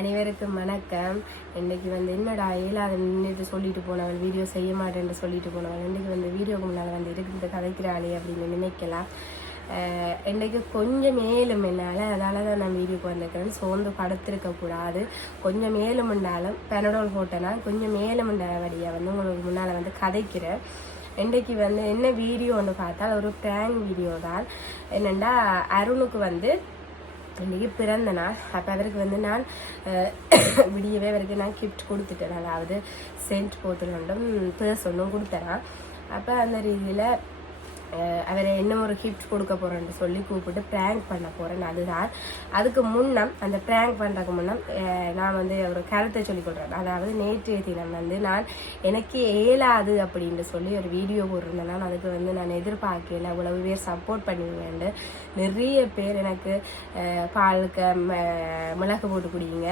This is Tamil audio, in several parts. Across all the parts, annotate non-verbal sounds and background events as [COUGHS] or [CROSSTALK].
அனைவருக்கும் வணக்கம். இன்றைக்கி வந்து என்னடா ஏழாவது நின்றுட்டு சொல்லிட்டு போனவள் வீடியோ செய்ய மாட்டேன்னு சொல்லிட்டு போனவள். இன்னைக்கு வந்து வீடியோக்கு முன்னால் வந்து இருக்கிறது கதைக்கிறாளே அப்படின்னு நினைக்கலாம். இன்றைக்கு கொஞ்சம் மேலும் என்னால் அதால தான் நான் வீடியோக்கு வந்திருக்கிறேன் சோர்ந்து படுத்திருக்க கூடாது. கொஞ்சம் மேலும் உண்டாலும் பெனடோல் போட்டேன்னா கொஞ்சம் மேலும் வழியாக வந்து உங்களுக்கு முன்னால் வந்து கதைக்கிறேன். இன்றைக்கு வந்து என்ன வீடியோன்னு பார்த்தா ஒரு ப்ராங்க் வீடியோ தான். என்னென்னா அருணுக்கு வந்து இன்றைக்கி பிறந்த நாள். அப்போ அவருக்கு வந்து நான் விடியவே அவருக்கு நான் கிஃப்ட் கொடுத்துட்டேன். அதாவது சென்ட் போத்தல் ஒன்றும் பேர்ஸ் ஒன்றும் கொடுத்தேன். அப்போ அந்த ரீதியில் அவரை என்ன ஒரு கிஃப்ட் கொடுக்க போகிறேன்னு சொல்லி கூப்பிட்டு ப்ராங்க் பண்ண போகிறேன் அதுதான். அதுக்கு முன்னம் அந்த ப்ராங்க் பண்ணுறதுக்கு முன்னம் நான் வந்து ஒரு கருத்தை சொல்லி கொடுறேன் அதாவது நேற்றைய தினம் வந்து நான் எனக்கு ஏலாது அப்படின்னு சொல்லி ஒரு வீடியோ போட்டிருந்தேன். நான் அதுக்கு வந்து நான் எதிர்பார்க்கல. அவ்வளவு பேர் சப்போர்ட் பண்ணுவீங்கன்னு நிறைய பேர் எனக்கு அஹ், பாலுக்கு ம- மிளகு போட்டு குடிங்க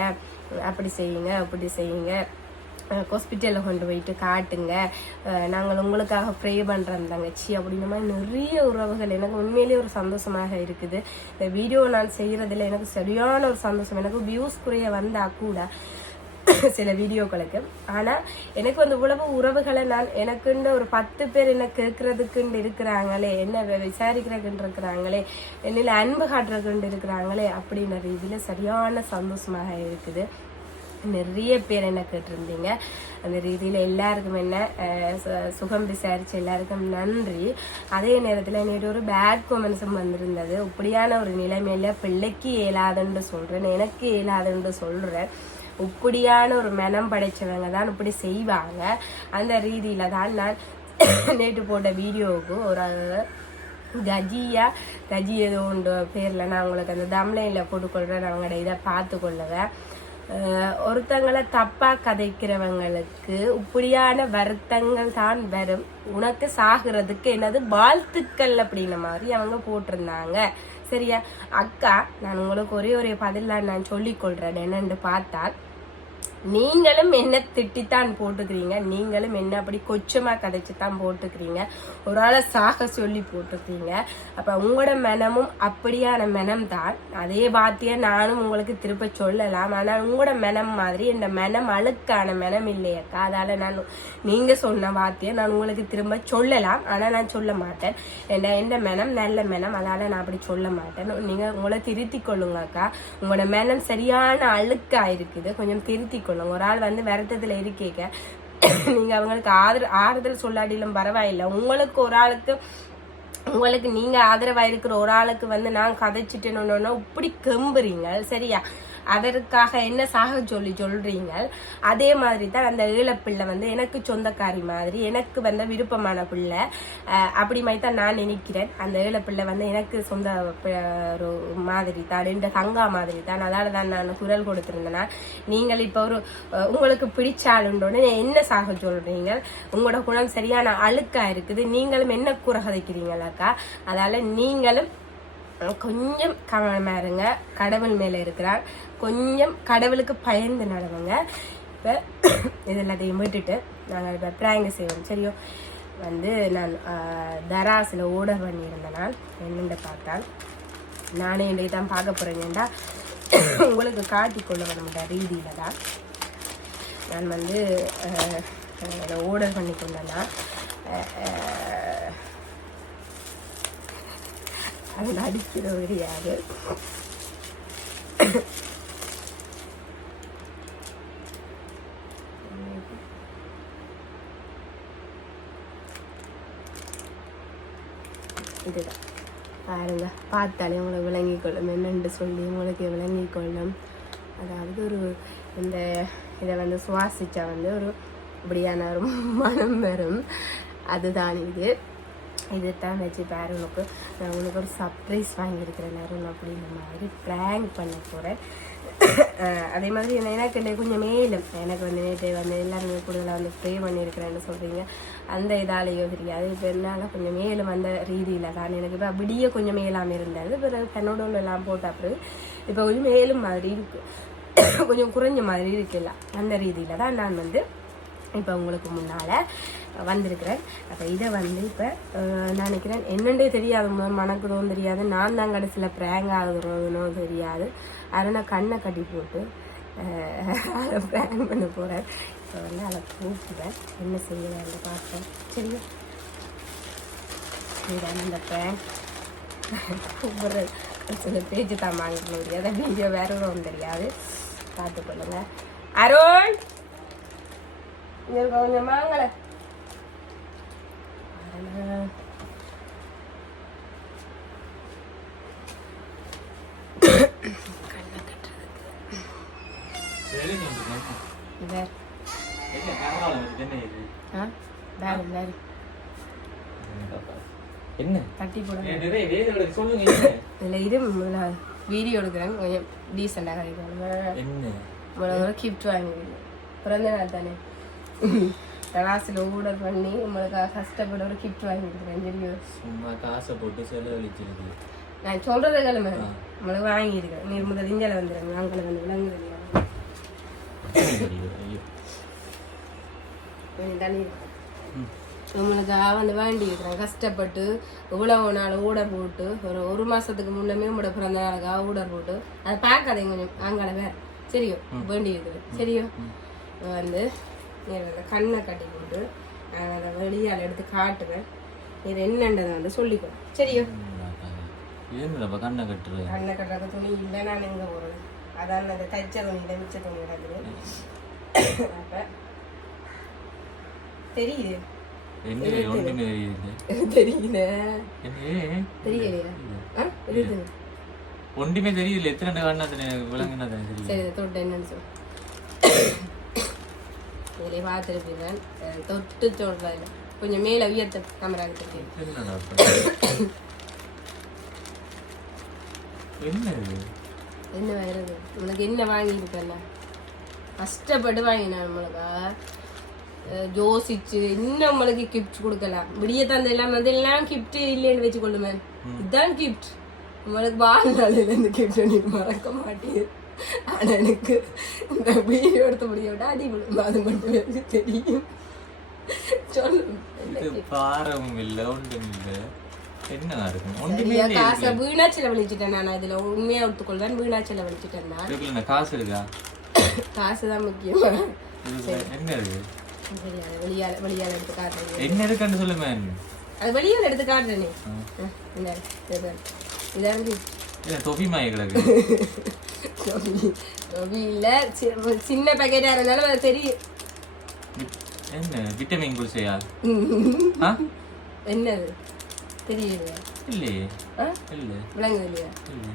அப்படி செய்யுங்க அப்படி செய்யுங்க. ஹாஸ்பிட்டலில் கொண்டு போயிட்டு காட்டுங்க. நாங்கள் உங்களுக்காக ப்ரே பண்ணுறோம் தங்கச்சி அப்படின்ற மாதிரி நிறைய உறவுகள். எனக்கு உண்மையிலேயே ஒரு சந்தோஷமாக இருக்குது. இந்த வீடியோ நான் செய்கிறதுல எனக்கு சரியான ஒரு சந்தோஷம். எனக்கு வியூஸ் குறைய வந்தால் கூட [COUGHS] சில வீடியோக்களுக்கு. ஆனால் எனக்கு வந்து உழவு உறவுகளை நான் எனக்குன்னு ஒரு பத்து பேர் என்ன கேட்கறதுக்குன்னு இருக்கிறாங்களே என்ன விசாரிக்கிறதுக்குன்னு இருக்கிறாங்களே என்னில் அன்பு காட்டுறதுக்குன்னு இருக்கிறாங்களே அப்படின்ற ரீதியில் சரியான சந்தோஷமாக இருக்குது. நிறைய பேர் என்ன கேட்டிருந்தீங்க? அந்த ரீதியில் எல்லாருக்கும் என்ன சு- சுகம் விசாரிச்சு எல்லாருக்கும் நன்றி. அதே நேரத்தில் நேற்று ஒரு பேட் கொமெண்ட்ஸும் வந்திருந்தது. இப்படியான ஒரு நிலைமையில பிள்ளைக்கு இயலாதுன்னு சொல்கிறேன் எனக்கு இயலாதுன்னு சொல்கிறேன் இப்படியான ஒரு மனம் படைச்சவங்க தான் இப்படி செய்வாங்க. அந்த ரீதியில் தான் நான் [COUGHS] நேற்று போட்ட வீடியோவுக்கு ஒரு கஜியா கஜி ஏதோ உண்டு பேரில் நான் உங்களுக்கு அந்த தம்லைனில் போட்டுக்கொள்கிறேன் அவங்களோட இதை பார்த்து கொள்ளுவேன் ஒருத்தங்களை தப்பா கதைக்கிறவங்களுக்கு இப்படியான வருத்தங்கள் தான் வரும். உனக்கு சாகிறதுக்கு என்னது வாழ்த்துக்கள் அப்படின்ன மாதிரி அவங்க போட்டிருந்தாங்க. சரியா? அக்கா நான் உங்களுக்கு ஒரே ஒரே பதிலாக நான் சொல்லிக் கொள்றேன். என்னன்னு பார்த்தால் நீங்களும் என்ன திட்டித்தான் போட்டுக்கிறீங்க? நீங்களும் என்ன அப்படி கொச்சமாக கதைச்சு தான் போட்டுக்கிறீங்க? ஒரு ஆளை சாக சொல்லி போட்டுக்கிறீங்க. அப்போ உங்களோட மனமும் அப்படியான மனம் தான் அதே வார்த்தையை நானும் உங்களுக்கு திருப்ப சொல்லலாம். ஆனால் உங்களோட மனம் மாதிரி இந்த மனம் அழுக்கான மனம் இல்லையக்கா. அதால் நான் நீங்கள் சொன்ன வார்த்தையை நான் உங்களுக்கு திரும்ப சொல்லலாம். ஆனால் நான் சொல்ல மாட்டேன். என்ன எந்த மனம் நல்ல மனம்? அதால் நான் அப்படி சொல்ல மாட்டேன். நீங்கள் உங்களை திருத்தி கொள்ளுங்க அக்கா உங்களோட மனம் சரியான அழுக்காக இருக்குது. கொஞ்சம் திருத்தி இருக்கணும் ஒரு ஆள் வந்து வருத்தத்துல இருக்கீங்க. நீங்க அவங்களுக்கு ஆதர ஆறுதல் சொல்லாட்டிலும் பரவாயில்லை. உங்களுக்கு ஒரு ஆளுக்கு உங்களுக்கு நீங்க ஆதரவா இருக்கிற ஒரு ஆளுக்கு வந்து நான் கதைச்சிட்டேன்னு இப்படி கெம்புறீங்க. சரியா? அதற்காக என்ன சாக சொல்லி சொல்றீங்க? அதே மாதிரி தான் அந்த ஈழப்பிள்ளை வந்து எனக்கு சொந்தக்காரி மாதிரி எனக்கு வந்து விருப்பமான பிள்ளை. அப்படி மாதிரி தான் நான் நினைக்கிறேன். அந்த ஈழப்பிள்ளை வந்து எனக்கு சொந்த ஒரு மாதிரி தான் இந்த தங்கா மாதிரி தான் அதால தான் நான் குரல் கொடுத்துருந்தேன்னா நீங்கள் இப்போ ஒரு உங்களுக்கு பிடிச்ச என்ன சாக சொல்றீங்க? உங்களோட குணம் சரியான அழுக்கா இருக்குது. நீங்களும் என்ன குறை கதைக்கிறீங்களாக்கா? அதால நீங்களும் கொஞ்சம் கவனமா இருங்க. கடவுள் மேலே இருக்கிறார். கொஞ்சம் கடவுளுக்கு பயந்து நடவுங்க இப்போ இது எல்லாத்தையும் விட்டுட்டு நாங்கள் இப்போ ப்ராங்க செய்வோம். சரியோ? வந்து நான் தராசில் ஓட பண்ணியிருந்த நாள் என்னென்று பார்த்தால் நானே இன்றைக்கு தான் பார்க்க போகிறேன்டா உங்களுக்கு காட்டி கொள்ள வேணும்ன்ற ரீதியில் தான். நான் வந்து ஓர்டர் பண்ணி கொண்டேன்னா அதில் அடிக்கிற முடியாது இதுதான். பாருங்க பார்த்தாலே உங்களை விளங்கி கொள்ளும். என்னென்று சொல்லி உங்களுக்கு விளங்கி கொள்ளும். அதாவது ஒரு இந்த இதை வந்து சுவாசிச்சா வந்து ஒரு இப்படியான ஒரு மனம் வரும். அதுதான் இது. இதுதான் வச்சு பாரு உனக்கு நான் உனக்கு ஒரு சர்ப்ரைஸ் வாங்கியிருக்கிறேன் அருண் அப்படின்ற மாதிரி ப்ராங்க் பண்ண போகிறேன் அதே மாதிரி என்ன- எனக்கு கொஞ்சம் மேலும் எனக்கு வந்து நேற்று வந்து எல்லாருமே கூடுதலாக வந்து ப்ரே பண்ணியிருக்கிறேன்னு சொல்கிறீங்க அந்த இதாலேயோ தெரியாது. இப்போ என்னால் கொஞ்சம் மேலும் அந்த ரீதியில் தான் எனக்கு இப்போ அப்படியே கொஞ்சம் மேலாமல் இருந்தது பிறகு தன்னோட எல்லாம் போட்ட பிறகு இப்போ கொஞ்சம் மேலும் மாதிரி இருக்குது கொஞ்சம் குறைஞ்ச மாதிரி இருக்குல்ல அந்த ரீதியில் தான் நான் வந்து இப்போ உங்களுக்கு முன்னால் வந்திருக்கிறேன் அப்போ இதை வந்து இப்போ நான் நினைக்கிறேன் என்னென்னே தெரியாது முதல் தெரியாது. நான் தான் கடைசியில் ப்ராங்க் ஆகுறதுனோ தெரியாது. அதனால் கண்ணை கட்டி போட்டு அதை பிளான் பண்ண போகிறேன் இப்போ வந்து அதை கூப்பிடுவேன். என்ன செய்யலான்னு பார்ப்பேன் சரியா? இதுதான் இந்த பிளான் கூப்பிடுறது. சில பேஜ் தான் வாங்கிக்க முடியாது வீடியோ வேற ஒன்றும் தெரியாது. பார்த்துக்கொள்ளுங்க. அருண்! இங்க கொஞ்சம் வாங்கல. அருண். கண்ணை கட்டுறதுக்கு ஆ பேரு பேரு என்ன தட்டி வேலையோட சொல்லுங்க? இதில் இது நான் வீடியோ எடுக்கிறேன் கொஞ்சம் டீசெண்டாக கிடைக்கும் என்ன உங்களுக்கு ஒரு கிஃப்ட் வாங்கிடுங்க பிறந்த நாள் தானே தலாசில் ஆர்டர் பண்ணி உங்களுக்கு கஷ்டப்பட்டு ஒரு கிஃப்ட் வாங்கி கொடுக்குறேன் தெரியும்? சும்மா காசை போட்டு செலவழிச்சிருக்கு நான் சொல்கிறத கிழமை உங்களுக்கு வாங்கியிருக்கேன். நீ முதல் இந்தியாவில் வந்துடுங்க நாங்கள் வந்து விளங்குது. உங்களுக்காக வந்து வேண்டி இருக்கிறேன் கஷ்டப்பட்டு இவ்வளவு நாள் ஊடர் போட்டு ஒரு ஒரு மாசத்துக்கு முன்னமே உங்களோட பிறந்த நாளுக்காக ஊடர் போட்டு அதை பார்க்காதீங்க கொஞ்சம். அங்கால வேற. சரியோ? வேண்டி இருக்குது சரியோ? வந்து அந்த கண்ணை கட்டி போட்டு நான் அதை வெளியால் எடுத்து காட்டுவேன் நீ என்னன்றதை வந்து சொல்லிக்கோ. சரியோ? ஏன்டா கண்ணை கட்டுற? கண்ணை கட்டுறதுக்கு துணி இல்லை நான் எங்கே போகிறது அதான் அந்த தைச்ச துணியில் மிச்ச துணி கிடக்குது. அப்போ தெரியுது. ஒன்றுமே தெரியல. எத்தனை கண்ணா விளங்குனா தானே தெரியும் சரி இதை தொட்டு என்னன்னு சொல் இதிலே பார்த்துருப்பீங்க தொட்டு சொல்கிறேன் கொஞ்சம் மேலே உயர்த்த என்னடா அப்ப? என்ன என்ன வருது உனக்கு என்ன வாங்கியிருக்கல கஷ்டப்பட்டு வாங்கினேன் நம்மளுக்கா. யோசிச்சு இன்னும் நம்மளுக்கு கிஃப்ட் கொடுக்கலாம் விடிய தந்தெல்லாம் அதெல்லாம் கிஃப்ட் இல்லைன்னு வச்சுக்கொள்ளுமே. இதுதான் கிஃப்ட் நம்மளுக்கு வாழ்நாளில் இந்த கிஃப்ட் நீ மறக்க மாட்டேன் ஆனா எனக்கு இந்த வீடியோ எடுத்த முடியோட அடி விழும் அது மட்டும் எனக்கு தெரியும். சொல்லு. பாரம் இல்ல ஒன்றும் இல்ல. என்ன இருக்கும் ஒன்றுமே காசை வீணா செலவழிச்சிட்டேன் நான். இதுல உண்மையா ஒத்துக்கொள்வேன் வீணா செலவழிச்சிட்டேன் நான். காசு இருக்கா? காசு தான் முக்கியம். என்ன இருக்கு? சரியா வெளியால வெளியால எடுத்து காட்டுறேன். என்ன இருக்குன்னு சொல்லுமே அது வெளியால எடுத்து காட்டுறேன். என்ன தொப்பி மாய கிடக்கு. ரவி [LAUGHS] இல்ல சின்ன பேக்கெட்டா இருந்தாலும் அது தெரியும் என்ன விட்டமின் குடிசையா [LAUGHS] ஆ? என்னது? தெரியலையா. இல்லையே. இல்ல. விளங்குது இல்லையா இல்ல.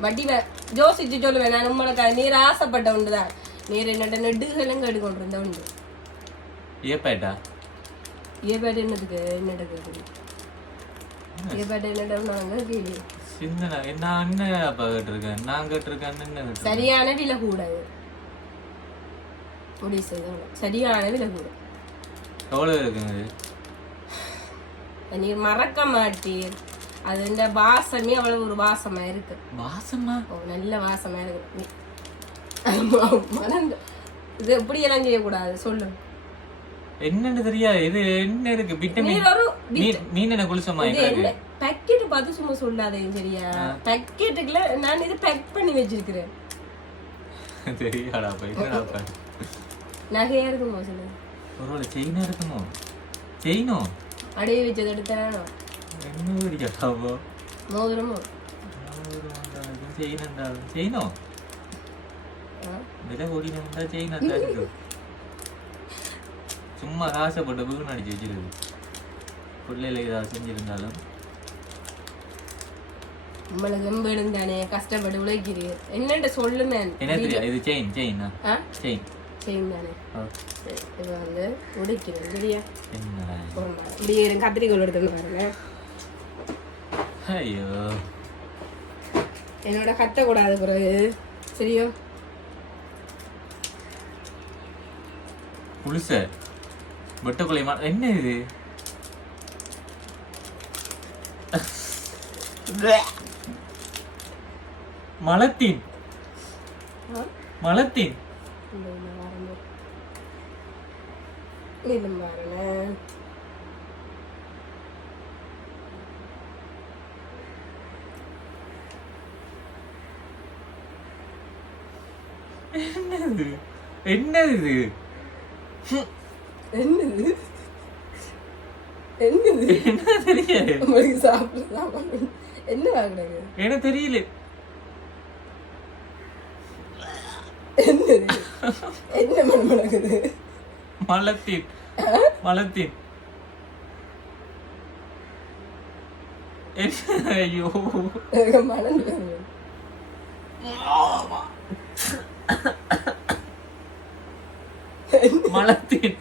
வட்டி வே- யோசிச்சு சொல்லுவேன் நான் உங்களுக்கு நீர் ஆசைப்பட்ட உண்டுதான் நீர் என்னோட நெடுகளும் கேட்டுக்கொண்டு இருந்த உண்டு ஏப்பேட்டா ஏபாடு என்னதுக்கு என்னட கேட்குது ஏபாடு என்னட நாங்க கேள்வி சின்ன நான் என்ன அப்பா கேட்டிருக்கேன் நான் கேட்டிருக்கேன் என்ன சரியான விலை கூடாது முடிவு செய்தோம் சரியான விலை கூட எவ்வளவு இருக்குங்க? நீர் மறக்க மாட்டீர். அது இந்த வாசமே அவ்வளவு ஒரு வாசமா இருக்கு. வாசமா? நல்ல வாசமா இருக்கு. நீ- மறந்து இது எப்படி எல்லாம் செய்யக்கூடாது. சொல்லு. என்னன்னு தெரியாது இது என்ன இருக்கு? விட்டமின் நீர் ஒரு மீன் மீன் என்ன குளிச்சமா இது என்ன? பேக்கெட் பார்த்து சும்மா சொல்லாதீங்க சரியா? பேக்கெட்டுக்குள்ள நான் இது பேக் பண்ணி வச்சிருக்கிறேன். [LAUGHS] தெரியாடா அப்ப என்னடாப்பா நகையா இருக்குமோ சொல்லு ஒருவேளை செயினா இருக்குமோ? செயினோ அடைய வச்சது எடுத்தானோ என்ன தெரியாடாவோ மோதிரமோ? செயின் என்றாலும் செயினோ ஆ? விலை கூடினா செயின் இருக்கும் சும்மா காசை போட்டு வீண் அடிச்சு வச்சிருக்கு பிள்ளைல ஏதாவது செஞ்சிருந்தாலும். நம்மளுக்கு எம்பேடும் தானே கஷ்டப்பட்டு உழைக்கிறீர். என்னட்ட சொல்லுமே. என்ன இது செயின் செயினா செயின் செய்யும் தானே. இது வந்து உடைக்கிறேன் சரியா? என்னடா ஒரு நாள். இப்படியே இருங்க கத்திரிக்கோள் எடுத்துன்னு பாருங்க. ஐயோ. என்னோட கத்தக்கூடாது பிறகு. சரியோ? புளிச வெட்டுக்குள்ளே மா என்ன இது? மலத்தின். மலத்தின். என்ன என்னது? என்னது இது? என்னது? என்னது? என்ன தெரியல. உங்களுக்கு சாப்பிட சாப்பிட என்ன வாங்கினாங்க எனக்கு தெரியல. என்னது? என்ன மனம் நடக்குது மலத்தீன். மலத்தீன் ஐயோ. வருது. மலத்தீன்.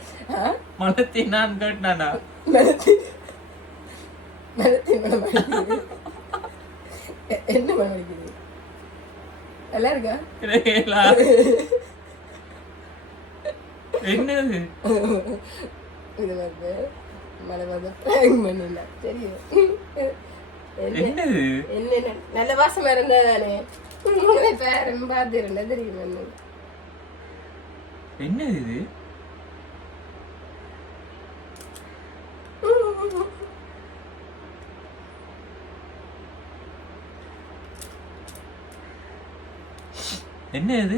அடிக்குது எ- என்ன நல்லா இருக்கா? என்னது? இது வந்து மனம் வந்து ப்ராங்க் பண்ணல. என்ன? என்னது? என்ன நல்ல வாசமா இருந்தா தானே பேரன் பார்த்துருந்தா தெரியும் என்ன என்னது இது? என்ன இது?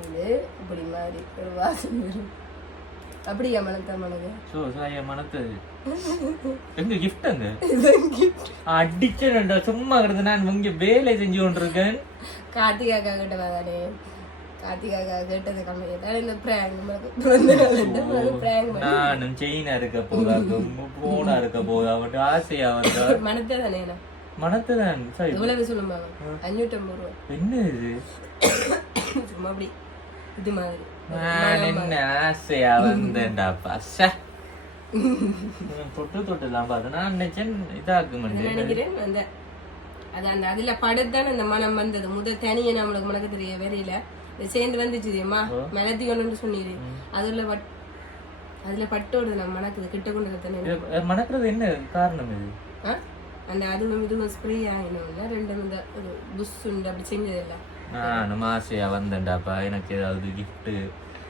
இது இப்படி மாதிரி ஒரு வாசம் வரும். அப்படியா மனத்தா மனது? சோ சாய மனத்தது எங்க gift அங்க? [LAUGHS] gift. அடிச்சேன்டா சும்மா கிடந்து நான் இங்க வேலை செஞ்சு கொண்டிருக்கேன். கார்த்திகாக்கா கிட்ட தானே. கார்த்திகாக்கா கேட்டது கம்மியாக தான் இந்த பிராங்க் பிறந்த நானும் செயினா இருக்க போதாக்கும் போனா இருக்க போதா மட்டும் ஆசையா வந்தா. மனத்தை தானே நான் மனத்துதான் சரி எவ்வளவு சொல்லுமா? அஞ்சூற்றம்பது ரூபா. என்ன இது? சும்மா அப்படி. இது மாதிரி. நான் என்ன ஆசையா வந்தேன்டாப்பா சே தொட்டு தொட்டுலாம் பார்த்து. நான் நினைச்சேன் மாட்டேன் நினைக்கிறேன் அந்த அது அந்த அதுல படுத்தானே அந்த மனம் வந்தது. முதல் தனியே நம்மளுக்கு மனக்கு தெரிய வரையில இது சேர்ந்து வந்துச்சு தெரியுமா? மனத்தி ஒன்று சொன்னீரு. அதுல அதுல பட்டோடுது நம்ம மணக்குது கிட்ட கொண்டு தானே. மணக்கிறது என்ன காரணம் இது? அந்த அதுவும் இதுவும் ஸ்ப்ரே ஆகினோம்னா ரெண்டும் இந்த ஒரு புஷ் உண்டு அப்படி செஞ்சதில்ல? நானும் ஆசையா வந்தேன்டாப்பா எனக்கு ஏதாவது gift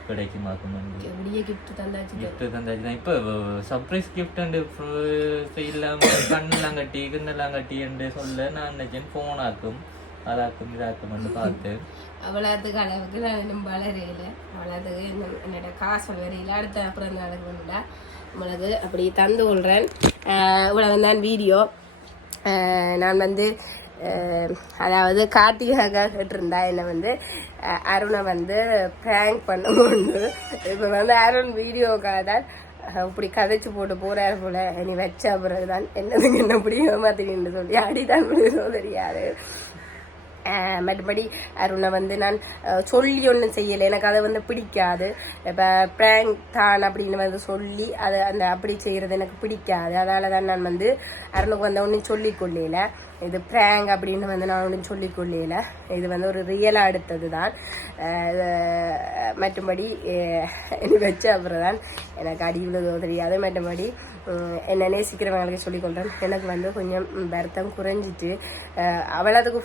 கிடைக்குமாக்கும் எப்படியே கிஃப்ட் தந்தாச்சு. gift தந்தாச்சு. தான் இப்போ சர்ப்ரைஸ் கிஃப்ட் அண்டு இல்லாம கண்ணெல்லாம் கட்டி கண்ணெல்லாம் கட்டி என்று சொல்ல நான் நினைச்சேன். போனாக்கும் அதாக்கும் இதாக்கும் பார்த்தேன் அவ்வளோத்துக்கு அளவுக்கு நான் இன்னும் வளரையில அவ்வளோத்துக்கு என்னோட காசு வரையில அடுத்த அப்புறம் நாளுக்கு உங்களுக்கு அப்படி தந்து கொள்கிறேன் தான் வீடியோ. நான் வந்து அதாவது கார்த்திகாக்கா கேட்டிருந்தா என்னை வந்து அருணை வந்து ப்ராங்க் பண்ணணும்னு இப்போ வந்து அருண் வீடியோக்காக தான் இப்படி கதைச்சு போட்டு போறாரு போல. நீ வச்ச பிறகுதான் என்னதுங்க என்ன பிடிக்க ஏமாத்தின்னு சொல்லி அடிதான் தெரியாது. மற்றபடி அருணை வந்து நான் சொல்லி ஒன்றும் செய்யலை. எனக்கு அதை வந்து பிடிக்காது. இப்போ ப்ராங்க் தான் அப்படின்னு வந்து சொல்லி அதை அந்த அப்படி செய்கிறது எனக்கு பிடிக்காது. அதனால தான் நான் வந்து அருணுக்கு வந்து ஒன்றும் சொல்லிக்கொள்ளையில இது ப்ராங்க் அப்படின்னு வந்து நான் ஒன்றும் சொல்லிக்கொள்ளையில இது வந்து ஒரு ரியலாக எடுத்தது தான். மற்றபடி வச்ச அப்புறம் தான் எனக்கு அடி விழுதோ தெரியாது. மற்றபடி உம், என்னை நேசிக்கிறவங்களுக்கு சொல்லிக்கொள்கிறேன் எனக்கு வந்து கொஞ்சம் வருத்தம் குறைஞ்சிட்டு அஹ்,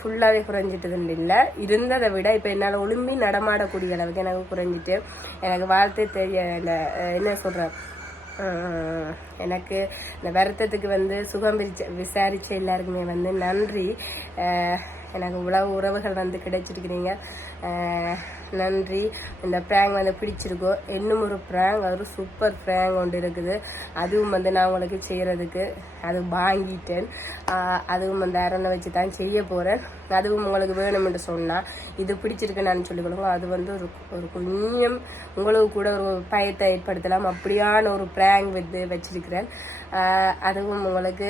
ஃபுல்லாகவே குறைஞ்சிட்டதுன்னு இல்லை இருந்ததை விட இப்போ என்னால் ஒழும்பி நடமாடக்கூடிய அளவுக்கு எனக்கு குறைஞ்சிட்டு எனக்கு வாழ்த்து தெரிய இந்த என்ன சொல்கிறேன் எனக்கு இந்த வருத்தத்துக்கு வந்து சுகம் விரிச்ச விசாரித்த எல்லாருக்குமே வந்து நன்றி எனக்கு உழவு உறவுகள் வந்து கிடைச்சிருக்கிறீங்க நன்றி. இந்த ப்ராங்க் வந்து பிடிச்சிருக்கோ? இன்னும் ஒரு ப்ராங்க் ஒரு சூப்பர் ப்ராங்க் ஒன்று இருக்குது. அதுவும் வந்து நான் உங்களுக்கு செய்கிறதுக்கு அது வாங்கிட்டேன். அதுவும் அந்த அரணை வச்சு தான் செய்ய போகிறேன் அதுவும் உங்களுக்கு வேணும்னு சொன்னால் இது பிடிச்சிருக்கு நான் சொல்லிக் கொடுங்க. அது வந்து ஒரு ஒரு கொஞ்சம் உங்களுக்கு கூட ஒரு பயத்தை ஏற்படுத்தலாம். அப்படியான ஒரு ப்ராங்க் வந்து வச்சிருக்கிறேன். அதுவும் உங்களுக்கு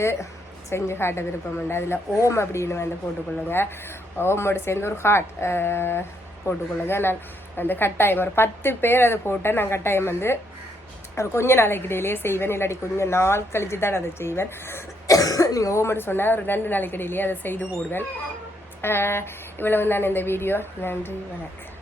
செஞ்சு காட்ட விருப்பம் உண்டு. அதில் ஓம் அப்படின்னு வந்து போட்டுக்கொள்ளுங்க. ஓமோட சேர்ந்து ஒரு ஹார்ட் போட்டுக்கொள்ளதை நான் வந்து கட்டாயம் ஒரு பத்து பேர் அதை போட்டால் நான் கட்டாயம் வந்து ஒரு கொஞ்ச நாளைக்கு இடையிலேயே செய்வேன். இல்லாட்டி கொஞ்சம் நாள் கழிச்சு தான் அதை செய்வேன். நீங்கள் ஓமட்டு சொன்னால் ஒரு ரெண்டு நாளைக்கு இடையிலேயே அதை செய்து போடுவேன். இவ்வளவு தான் இந்த வீடியோ. நன்றி வணக்கம்.